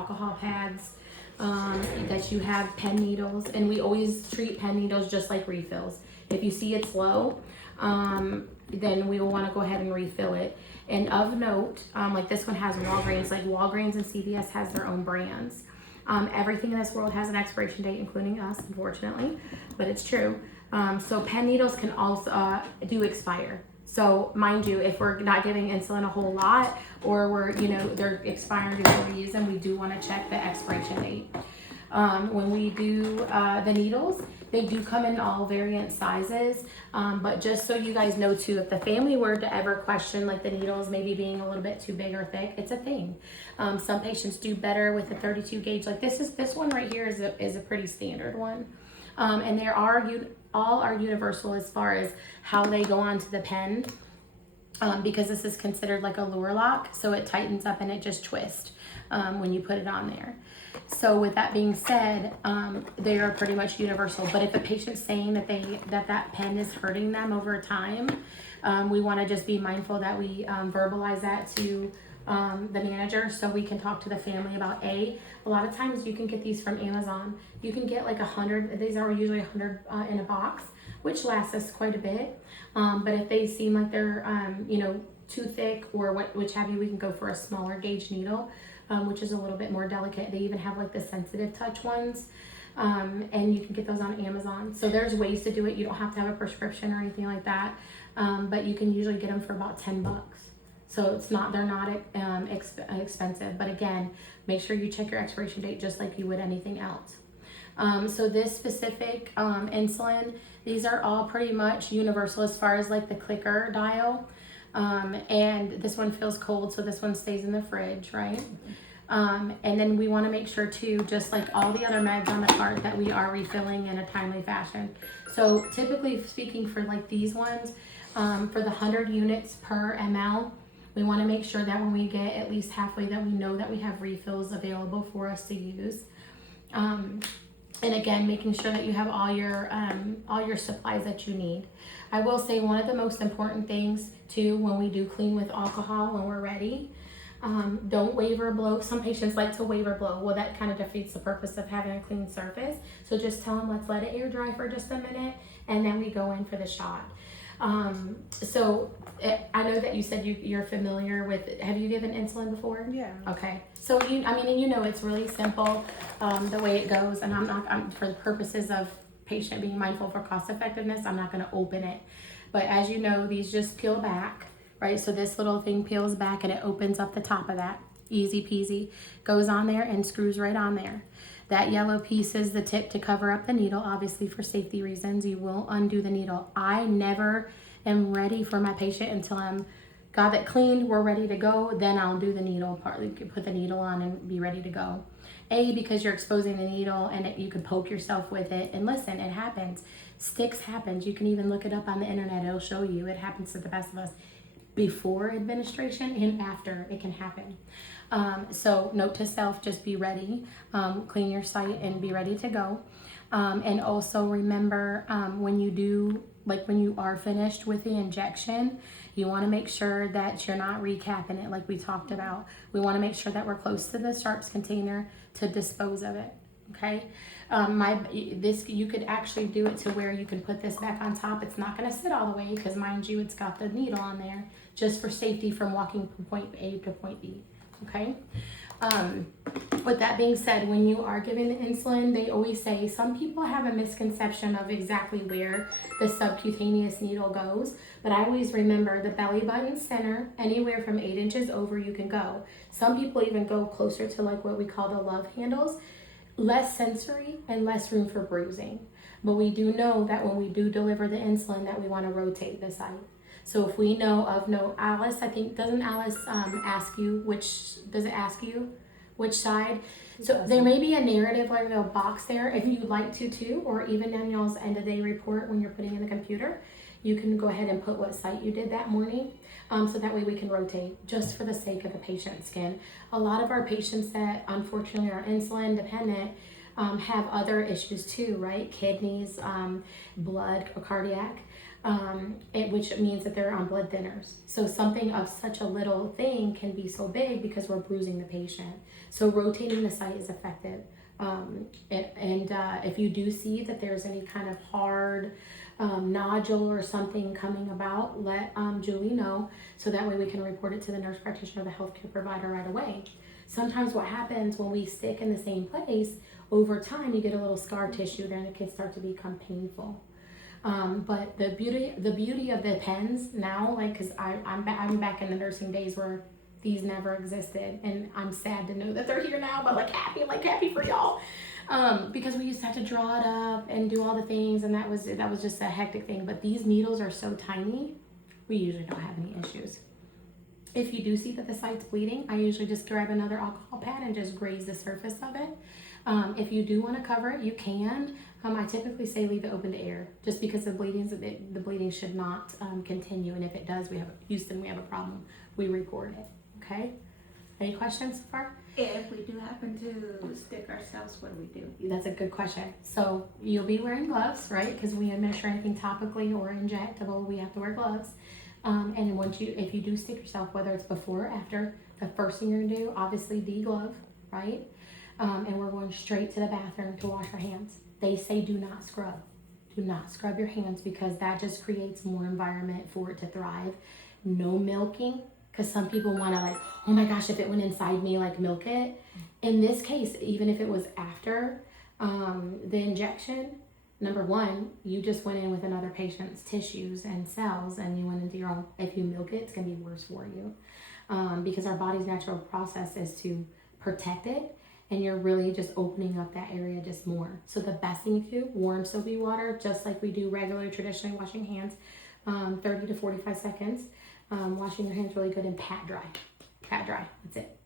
alcohol pads, that you have pen needles, and we always treat pen needles just like refills. If you see it's low, then we will want to go ahead and refill it. And of note, like this one has Walgreens, like Walgreens and CVS has their own brands. Everything in this world has an expiration date, including us, unfortunately, but it's true. So pen needles can also do expire. So mind you, if we're not giving insulin a whole lot, or they're expiring before we use them, we do want to check the expiration date. When we do the needles, they do come in all variant sizes, but just so you guys know too, if the family were to ever question like the needles maybe being a little bit too big or thick, it's a thing. Some patients do better with a 32 gauge. Like this one right here is a pretty standard one, and they all are universal as far as how they go onto the pen, because this is considered like a lure lock, so it tightens up and it just twists when you put it on there. So with that being said, they are pretty much universal. But if a patient's saying that pen is hurting them over time, we want to just be mindful that we verbalize that to the manager, so we can talk to the family about a lot of times you can get these from Amazon. You can get like 100. These are usually 100 in a box, which lasts us quite a bit. But if they seem like they're too thick or which have you, we can go for a smaller gauge needle, which is a little bit more delicate. They even have like the sensitive touch ones, and you can get those on Amazon. So there's ways to do it. You don't have to have a prescription or anything like that, but you can usually get them for about $10. So they're not expensive. But again, make sure you check your expiration date just like you would anything else. So this specific insulin, these are all pretty much universal as far as like the clicker dial. And this one feels cold, so this one stays in the fridge, right? And then we want to make sure too, just like all the other meds on the cart, that we are refilling in a timely fashion. So typically speaking, for like these ones, for the 100 units per ml, we want to make sure that when we get at least halfway, that we know that we have refills available for us to use. And again, making sure that you have all your supplies that you need. I will say one of the most important things too, when we do clean with alcohol, when we're ready, don't wave or blow. Some patients like to wave or blow. Well, that kind of defeats the purpose of having a clean surface. So just tell them, let's let it air dry for just a minute, and then we go in for the shot. So I know that you said you're familiar with, have you given insulin before? Yeah. Okay. So it's really simple, the way it goes, and I'm for the purposes of patient being mindful for cost effectiveness, I'm not going to open it. But as you know, these just peel back, right? So this little thing peels back and it opens up the top of that. Easy peasy. Goes on there and screws right on there. That yellow piece is the tip to cover up the needle. Obviously, for safety reasons, you will undo the needle. I never am ready for my patient until I'm got it cleaned, we're ready to go. Then I'll do the needle, partly put the needle on and be ready to go. Because you're exposing the needle and you could poke yourself with it. And listen, it happens. Sticks happens. You can even look it up on the internet. It'll show you. It happens to the best of us. Before administration and after, it can happen. So note to self, just be ready, clean your site and be ready to go. And also remember, when you are finished with the injection, you want to make sure that you're not recapping it like we talked about. We want to make sure that we're close to the sharps container to dispose of it. Okay. You could actually do it to where you can put this back on top. It's not going to sit all the way because, mind you, it's got the needle on there just for safety from walking from point A to point B. Okay. With that being said, when you are giving the insulin, they always say some people have a misconception of exactly where the subcutaneous needle goes, but I always remember the belly button center, anywhere from 8 inches over you can go. Some people even go closer to like what we call the love handles, less sensory and less room for bruising. But we do know that when we do deliver the insulin that we want to rotate the site. So if we know of Alice, I think, doesn't Alice ask you which side? So there may be a narrative like a box there if you'd like to too, or even on y'all's end of day report when you're putting in the computer, you can go ahead and put what site you did that morning. So that way we can rotate just for the sake of the patient's skin. A lot of our patients that unfortunately are insulin dependent have other issues too, right? Kidneys, blood, or cardiac. which means that they're on blood thinners. So something of such a little thing can be so big because we're bruising the patient. So rotating the site is effective. If you do see that there's any kind of hard nodule or something coming about, let Julie know, so that way we can report it to the nurse practitioner or the healthcare provider right away. Sometimes what happens when we stick in the same place, over time you get a little scar tissue there and the kids start to become painful. But the beauty of the pens now, like, cause I'm back in the nursing days where these never existed, and I'm sad to know that they're here now, but happy for y'all. Because we used to have to draw it up and do all the things, and that was just a hectic thing. But these needles are so tiny, we usually don't have any issues. If you do see that the site's bleeding, I usually just grab another alcohol pad and just graze the surface of it. If you do want to cover it, you can. I typically say leave it open to air, just because the bleeding should not continue, and if it does, we have a problem. We report it. Okay. Any questions so far? If we do happen to stick ourselves, what do we do? That's a good question. So you'll be wearing gloves, right? Because we administer anything topically or injectable, we have to wear gloves. And if you do stick yourself, whether it's before or after, the first thing you're gonna do, obviously deglove, right? And we're going straight to the bathroom to wash our hands. They say do not scrub. Do not scrub your hands, because that just creates more environment for it to thrive. No milking, because some people want to, like, oh my gosh, if it went inside me, like, milk it. In this case, even if it was after the injection, number one, you just went in with another patient's tissues and cells, and you went into your own. If you milk it, it's going to be worse for you, because our body's natural process is to protect it, and you're really just opening up that area just more. So the best thing to do, warm soapy water, just like we do regularly, traditionally washing hands, 30 to 45 seconds. Washing your hands really good, and pat dry. That's it.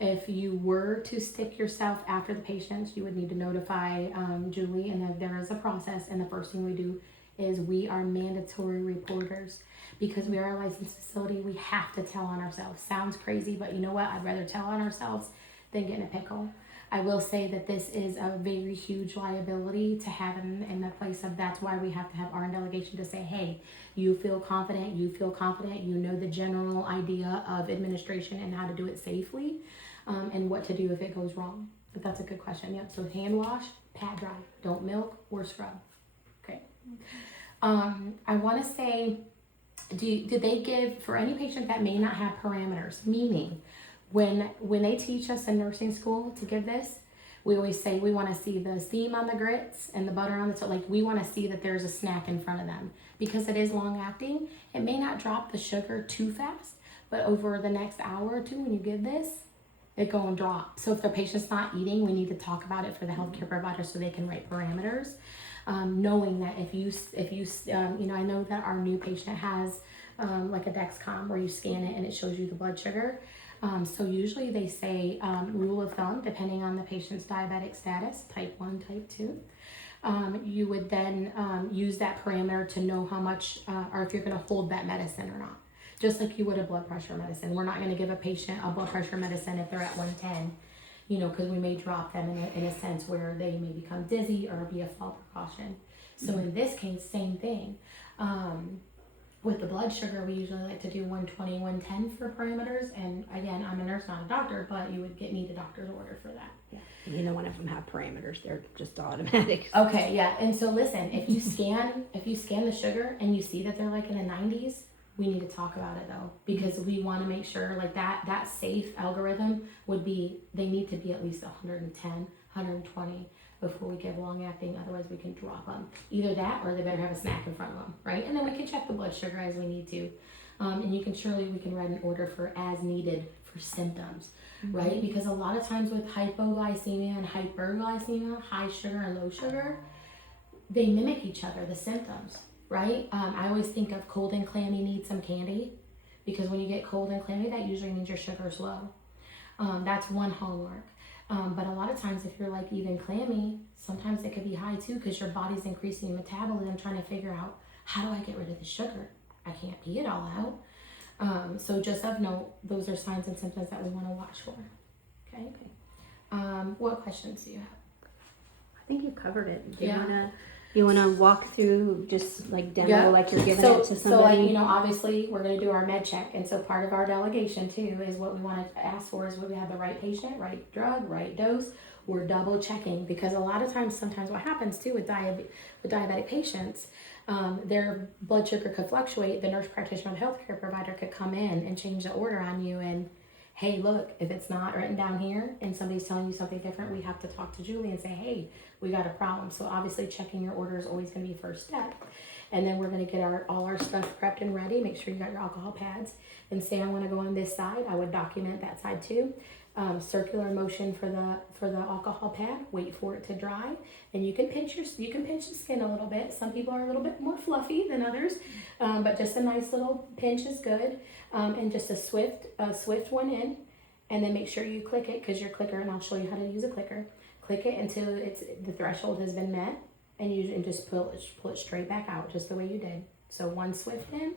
If you were to stick yourself after the patients, you would need to notify Julie, and then there is a process. And the first thing we do is we are mandatory reporters, because we are a licensed facility. We have to tell on ourselves. Sounds crazy, but you know what? I'd rather tell on ourselves than get in a pickle. I will say that this is a very huge liability to have in the place of, that's why we have to have our delegation to say, hey, you feel confident, you know the general idea of administration and how to do it safely, and what to do if it goes wrong. But that's a good question. Yep. So hand wash, pat dry, don't milk or scrub. Okay. I want to say, did they give, for any patient that may not have parameters, meaning when they teach us in nursing school to give this, we always say we want to see the seam on the grits and the butter on the top. Like, we want to see that there's a snack in front of them, because it is long acting. It may not drop the sugar too fast, but over the next hour or two, when you give this, it go and drop. So if the patient's not eating, we need to talk about it for the healthcare provider so they can write parameters. Knowing that if you I know that our new patient has like a Dexcom where you scan it and it shows you the blood sugar. So usually they say, rule of thumb, depending on the patient's diabetic status, type 1, type 2, you would then use that parameter to know how much, or if you're going to hold that medicine or not. Just like you would a blood pressure medicine. We're not going to give a patient a blood pressure medicine if they're at 110, because we may drop them in a sense where they may become dizzy or be a fall precaution. So in this case, same thing. With the blood sugar, we usually like to do 120, 110 for parameters. And again, I'm a nurse, not a doctor, but you would need a doctor's order for that. Yeah. Neither one of them have parameters. They're just automatic. Okay, yeah. And so listen, if you scan the sugar and you see that they're like in the 90s, we need to talk about it though, because we want to make sure like that safe algorithm would be, they need to be at least 110, 120 before we give long acting. Otherwise we can drop them. Either that or they better have a snack in front of them, right? And then we can check the blood sugar as we need to. And we can write an order for as needed for symptoms, right? Because a lot of times with hypoglycemia and hyperglycemia, high sugar and low sugar, they mimic each other, the symptoms, right? I always think of cold and clammy, need some candy, because when you get cold and clammy, that usually means your sugar's low. That's one hallmark. But a lot of times if you're like even clammy, sometimes it could be high too, because your body's increasing your metabolism, trying to figure out, how do I get rid of the sugar? I can't pee it all out. So just of note, those are signs and symptoms that we want to watch for. Okay. What questions do you have? I think you covered it. Do you want to You want to walk through just like demo, Yeah. like you're giving So, it to so like, somebody? you know, obviously we're gonna do our med check, and so part of our delegation too is what we wanna ask for is we have the right patient, right drug, right dose. We're double checking, because a lot of times, sometimes what happens too with diabetic patients, their blood sugar could fluctuate. The nurse practitioner or healthcare provider could come in and change the order on you, and hey, look, if it's not written down here and somebody's telling you something different, we have to talk to Julie and say, hey, we got a problem. So obviously checking your order is always going to be first step. And then we're going to get all our stuff prepped and ready. Make sure you got your alcohol pads. And say I want to go on this side, I would document that side too. Circular motion for the alcohol pad. Wait for it to dry, and you can pinch the skin a little bit. Some people are a little bit more fluffy than others, but just a nice little pinch is good. And just a swift one in, and then make sure you click it, because your clicker, and I'll show you how to use a clicker. Click it until the threshold has been met, and just pull it straight back out, just the way you did. So one swift in,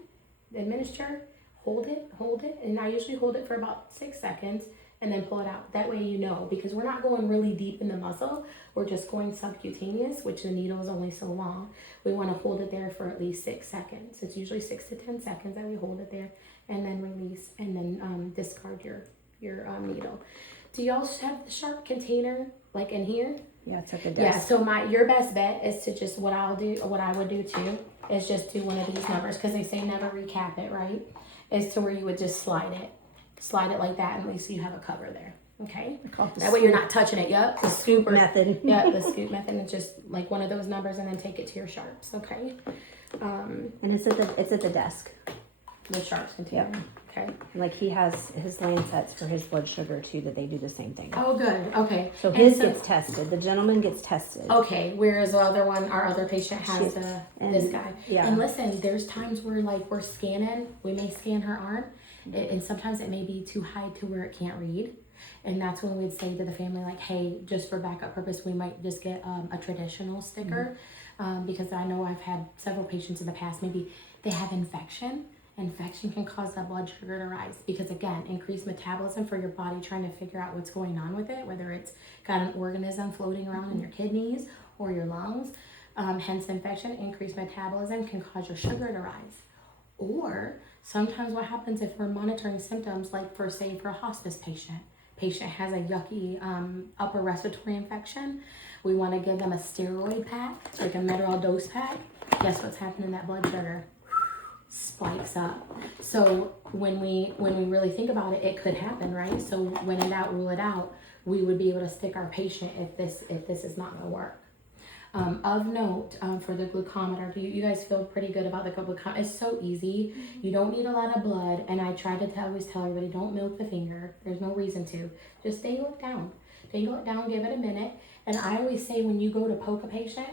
administer, hold it, and I usually hold it for about 6 seconds, and then pull it out. That way you know, because we're not going really deep in the muscle, we're just going subcutaneous, which the needle is only so long. We want to hold it there for at least 6 seconds. It's usually 6 to 10 seconds that we hold it there, and then release, and then discard your needle. Do y'all have the sharp container like in here? Yeah, it's at the Yeah, desk. so your best bet is to just, what I would do too, is just do one of these numbers, because they say never recap it, right? Is to where you would just slide it like that, and at least you have a cover there. Okay, that way you're not touching it. Yep, the scoop method. Yeah, the scoop method is just like one of those numbers, and then take it to your sharps. Okay, And it's at the desk. the sharps container. Yep. Okay. Like he has his Lancets for his blood sugar too, that they do the same thing. Oh, good. Okay. So And his gets tested. The gentleman gets tested. Okay, whereas the other one, our other patient has and- this guy. yeah. And listen, there's times where like we're scanning, we may scan her arm, and sometimes it may be too high to where it can't read. And that's when we'd say to the family, like, hey, just for backup purpose, we might just get a traditional sticker. Because I know I've had several patients in the past, maybe they have infection. Infection can cause that blood sugar to rise, because again, increased metabolism for your body trying to figure out what's going on with it, whether it's got an organism floating around in your kidneys or your lungs. Hence infection, increased metabolism can cause your sugar to rise. Or sometimes what happens if we're monitoring symptoms, like for a hospice patient has a yucky upper respiratory infection, we want to give them a steroid pack, like a Medrol dose pack. Guess what's happening? That blood sugar spikes up. So when we really think about it, it could happen, right? So when in doubt, rule it out. We would be able to stick our patient if this is not going to work. Of note, for the glucometer, do you guys feel pretty good about the glucometer? It's so easy. You don't need a lot of blood, and I try to always tell everybody, don't milk the finger. There's no reason to. Just dangle it down. Dangle it down, give it a minute. And I always say, when you go to poke a patient,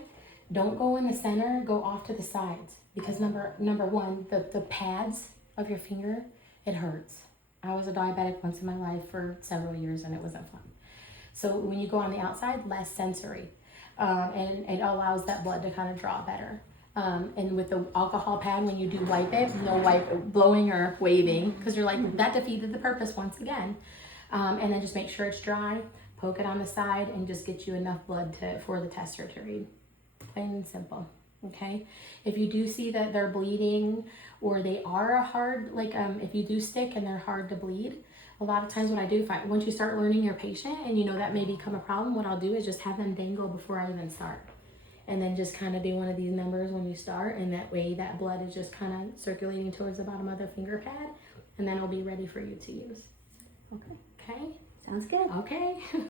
don't go in the center, go off to the sides. Because number one, the pads of your finger, it hurts. I was a diabetic once in my life for several years, and it wasn't fun. So when you go on the outside, less sensory. And it allows that blood to kind of draw better. And with the alcohol pad, when you do wipe it, no blowing or waving, because you're like, that defeated the purpose once again. And then just make sure it's dry, poke it on the side, and just get you enough blood for the tester to read. Plain and simple. Okay, if you do see that they're bleeding, or they are if you do stick and they're hard to bleed, a lot of times what I do, once you start learning your patient and you know that may become a problem, what I'll do is just have them dangle before I even start. And then just kind of do one of these numbers when you start, and that way that blood is just kind of circulating towards the bottom of their finger pad, and then it'll be ready for you to use. Okay. Okay? Sounds good. Okay.